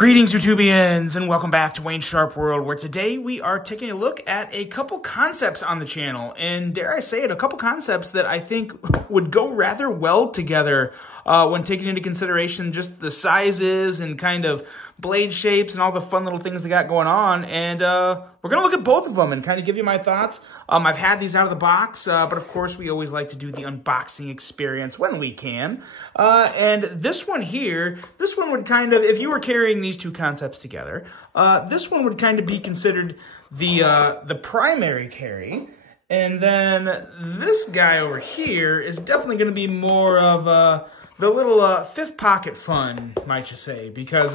Greetings, YouTubians, and welcome back to Wayne Sharp World, where today we are taking a look at a couple concepts on the channel, and dare I say it, a couple concepts that I think would go rather well together when taking into consideration just the sizes and kind of blade shapes and all the fun little things they got going on. And we're going to look at both of them and kind of give you my thoughts. I've had these out of the box, but of course we always like to do the unboxing experience when we can. And this one here, this one would kind of, if you were carrying these two concepts together, this one would kind of be considered the primary carry. And then this guy over here is definitely going to be more of the little fifth pocket fun, might you say, because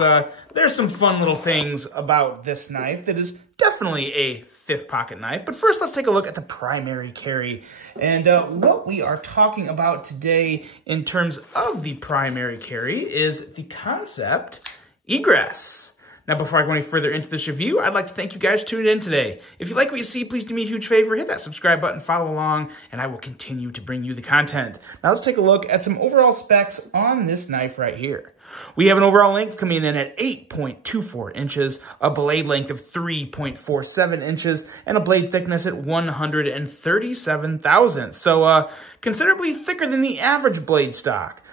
there's some fun little things about this knife that is definitely a fifth pocket knife. But first, let's take a look at the primary carry. And what we are talking about today in terms of the primary carry is the Kansept Agress. Now, before I go any further into this review, I'd like to thank you guys for tuning in today. If you like what you see, please do me a huge favor, hit that subscribe button, follow along, and I will continue to bring you the content. Now, let's take a look at some overall specs on this knife right here. We have an overall length coming in at 8.24 inches, a blade length of 3.47 inches, and a blade thickness at 137 thousandths. So, considerably thicker than the average blade stock.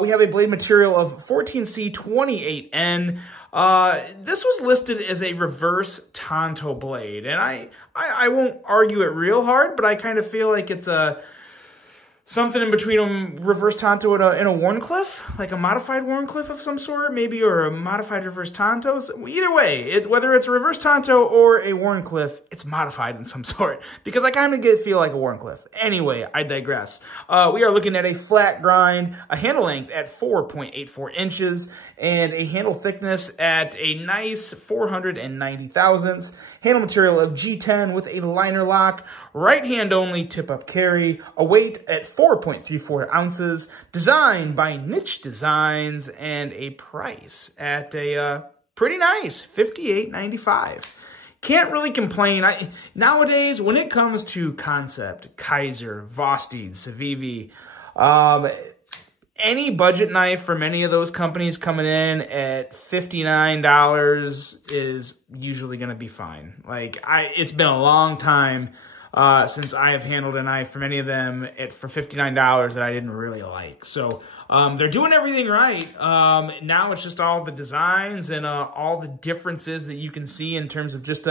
We have a blade material of 14C28N. This was listed as a reverse tanto blade, and I won't argue it real hard, but I kind of feel like it's something in between a reverse tanto and a Wharncliffe, like a modified Wharncliffe of some sort, maybe, or a modified reverse tanto. Either way, whether it's a reverse tanto or a Wharncliffe, it's modified in some sort, because I kind of feel like a Wharncliffe. Anyway, I digress. We are looking at a flat grind, a handle length at 4.84 inches, and a handle thickness at a nice 490 thousandths. Handle material of G10 with a liner lock, right hand only tip-up carry, a weight at 4.34 ounces, designed by Niche Designs, and a price at a pretty nice $58.95. Can't really complain. Nowadays, when it comes to Kansept, Kaiser, Vosteed, Civivi, any budget knife from any of those companies coming in at $59 is usually going to be fine. Like, it's been a long time since I have handled a knife from any of them for $59 that I didn't really like. So they're doing everything right. Now it's just all the designs and all the differences that you can see in terms of just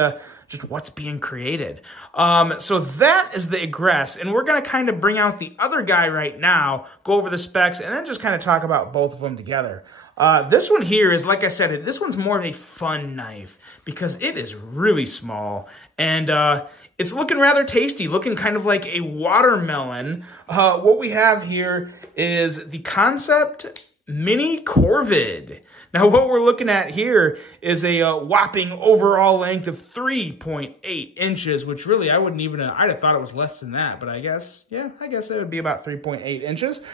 what's being created. So that is the Agress, and we're going to kind of bring out the other guy right now, go over the specs, and then just kind of talk about both of them together. This one here is, like I said, this one's more of a fun knife because it is really small, and it's looking rather tasty, looking kind of like a watermelon. What we have here is the Kansept Mini Corvid. Now, what we're looking at here is a whopping overall length of 3.8 inches, which really I wouldn't even, I'd have thought it was less than that, but I guess it would be about 3.8 inches.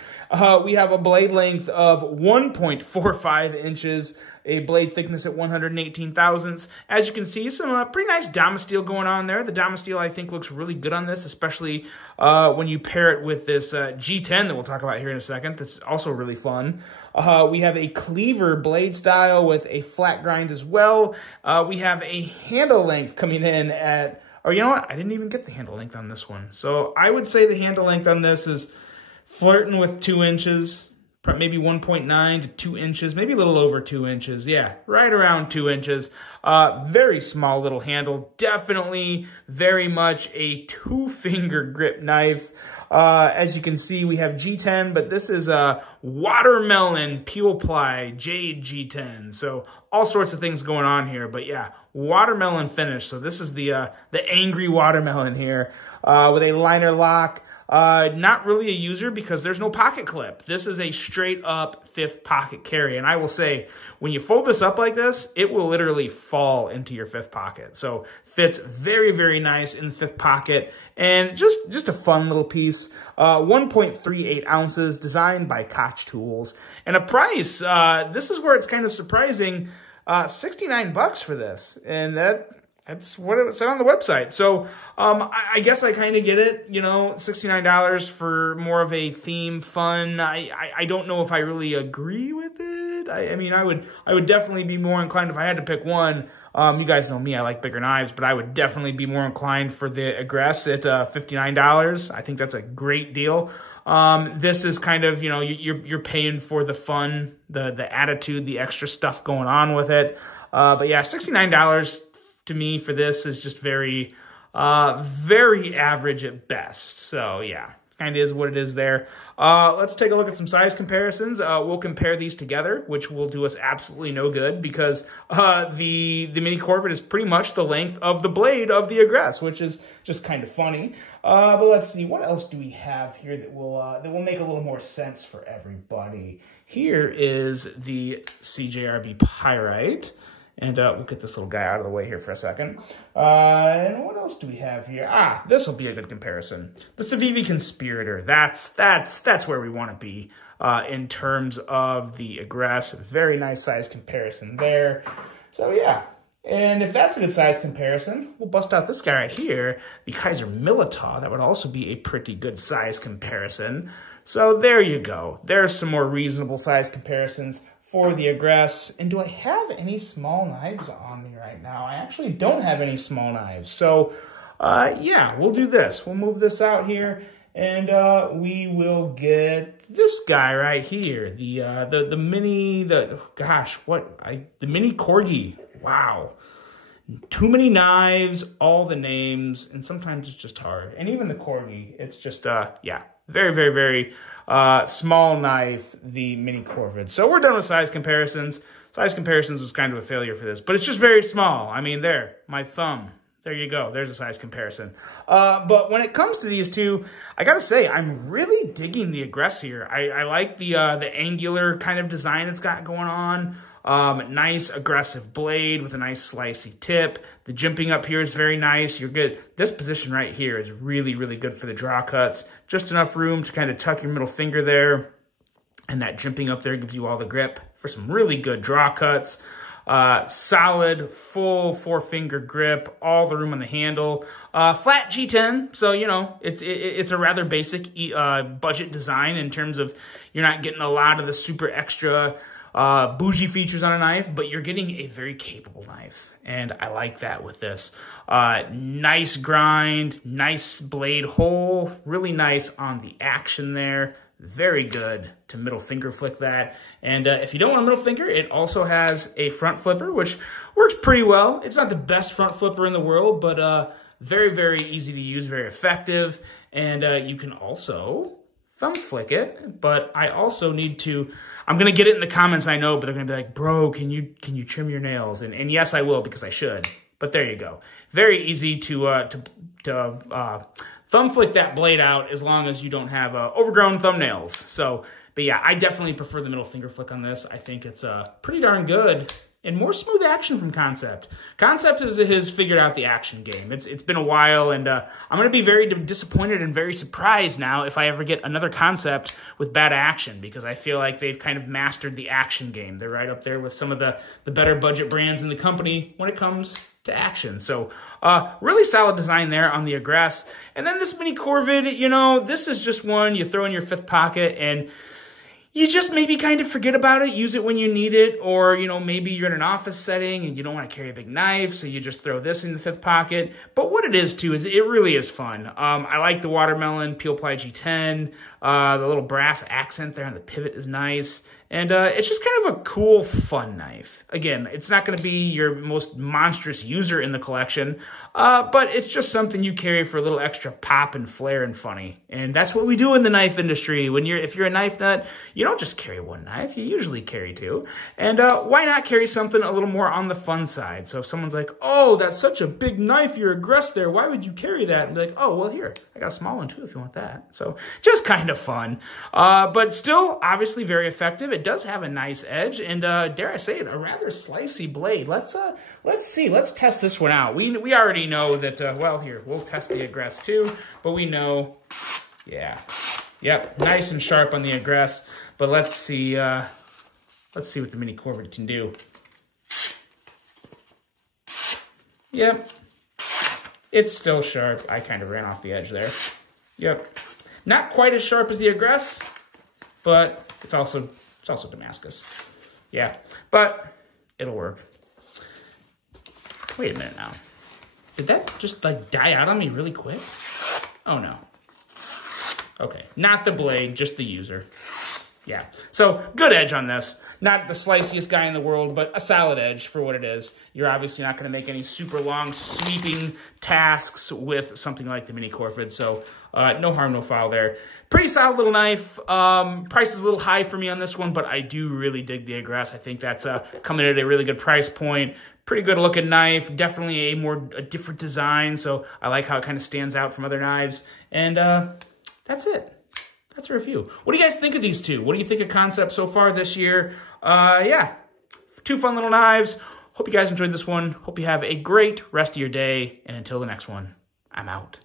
We have a blade length of 1.45 inches, a blade thickness at 118 thousandths. As you can see, some pretty nice Damasteel going on there. The Damasteel, I think, looks really good on this, especially when you pair it with this G10 that we'll talk about here in a second. That's also really fun. We have a cleaver blade style with a flat grind as well. We have a handle length coming in at, or you know what? I didn't even get the handle length on this one. So I would say the handle length on this is flirting with 2 inches, maybe 1.9 to 2 inches, maybe a little over 2 inches. Yeah, right around 2 inches. Very small little handle. Definitely very much a 2-finger grip knife. As you can see, we have G10, but this is a watermelon peel ply jade G10. So all sorts of things going on here, but yeah, watermelon finish. So this is the angry watermelon here, with a liner lock. Not really a user because there's no pocket clip. This is a straight up fifth pocket carry. And I will say, when you fold this up like this, it will literally fall into your fifth pocket. So fits very, very nice in the fifth pocket. And just a fun little piece. 1.38 ounces, designed by Koch Tools. And a price, this is where it's kind of surprising, $69 for this. And that, That's what it said on the website. So I guess I kind of get it, you know, $69 for more of a theme fun. I don't know if I really agree with it. I mean, I would definitely be more inclined if I had to pick one. You guys know me, I like bigger knives, but I would definitely be more inclined for the Agress at $59. I think that's a great deal. This is kind of, you know, you're paying for the fun, the attitude, the extra stuff going on with it. But yeah, $69 to me for this is just very average at best. So yeah, kind of is what it is there. Let's take a look at some size comparisons. We'll compare these together, which will do us absolutely no good because the mini Corvid is pretty much the length of the blade of the Agress, which is just kind of funny. But let's see, what else do we have here that will make a little more sense for everybody? Here is the CJRB Pyrite. And we'll get this little guy out of the way here for a second. And what else do we have here? This will be a good comparison. The Civivi Conspirator. That's where we want to be in terms of the Agress. Very nice size comparison there. So yeah. And if that's a good size comparison, we'll bust out this guy right here, the Kaiser Militaw. That would also be a pretty good size comparison. So there you go. There's some more reasonable size comparisons for the Agress. And do I have any small knives on me right now? I actually don't have any small knives. So yeah, we'll do this. We'll move this out here and we will get this guy right here. The mini, the mini Corgi. Wow. Too many knives, all the names, and sometimes it's just hard. And even the Corgi, it's just, yeah, very small knife, the mini Corvid. So we're done with size comparisons. Size comparisons was kind of a failure for this, but it's just very small. I mean, there, my thumb. There you go. There's a size comparison. But when it comes to these two, I gotta say, I'm really digging the Agress here. I like the angular kind of design it's got going on. Nice aggressive blade with a nice slicey tip. The jimping up here is very nice. You're good. This position right here is really good for the draw cuts. Just enough room to kind of tuck your middle finger there. And that jimping up there gives you all the grip for some really good draw cuts. Solid, full 4-finger grip, all the room on the handle. Flat G10, so, you know, it's a rather basic budget design in terms of you're not getting a lot of the super extra bougie features on a knife, but you're getting a very capable knife. And I like that with this. Nice grind, nice blade hole, really nice on the action there. Very good to middle finger flick that. And if you don't want a middle finger, it also has a front flipper, which works pretty well. It's not the best front flipper in the world, but very easy to use, very effective. And you can also thumb flick it, but I also need to, I'm going to get it in the comments, I know, but they're going to be like, bro, can you trim your nails? And yes, I will, because I should. But there you go. Very easy to thumb flick that blade out as long as you don't have overgrown thumbnails. So, but yeah, I definitely prefer the middle finger flick on this. I think it's pretty darn good. And more smooth action from Kansept. Kansept has figured out the action game. It's been a while, and I'm going to be very disappointed and very surprised now if I ever get another Kansept with bad action, because I feel like they've kind of mastered the action game. They're right up there with some of the better budget brands in the company when it comes to action. So really solid design there on the Agress. And then this mini Corvid, you know, this is just one you throw in your fifth pocket and you just maybe kind of forget about it, use it when you need it, or, you know, maybe you're in an office setting and you don't want to carry a big knife, so you just throw this in the fifth pocket. But what it is, too, is it really is fun. I like the watermelon Peel Ply G10. The little brass accent there on the pivot is nice. And it's just kind of a cool, fun knife. Again, it's not going to be your most monstrous user in the collection, but it's just something you carry for a little extra pop and flair and funny. And that's what we do in the knife industry. If you're a knife nut, you don't just carry one knife. You usually carry two. And why not carry something a little more on the fun side? So if someone's like, oh, that's such a big knife, you're Agress there, why would you carry that? And be like, oh, well, here, I got a small one too if you want that. So just kind of fun. But still, obviously very effective. It does have a nice edge, and dare I say it, a rather slicey blade. Let's see. Let's test this one out. We already know that. Well, here we'll test the Agress too, but we know, yeah, yep, nice and sharp on the Agress. But let's see what the mini Corvid can do. Yep, It's still sharp. I kind of ran off the edge there. Yep. Not quite as sharp as the Agress, but it's also Damascus. Yeah, but it'll work. Wait a minute now. Did that just like die out on me really quick? Oh no. Okay, not the blade, just the user. Yeah, so good edge on this. Not the sliciest guy in the world, but a solid edge for what it is. You're obviously not going to make any super long sweeping tasks with something like the Mini Corvid, so no harm, no foul there. Pretty solid little knife. Price is a little high for me on this one, but I do really dig the Agress. I think that's coming in at a really good price point. Pretty good looking knife, definitely a different design, so I like how it kind of stands out from other knives. And that's it. That's a review. What do you guys think of these two? What do you think of Kansept so far this year? Yeah, two fun little knives. Hope you guys enjoyed this one. Hope you have a great rest of your day. And until the next one, I'm out.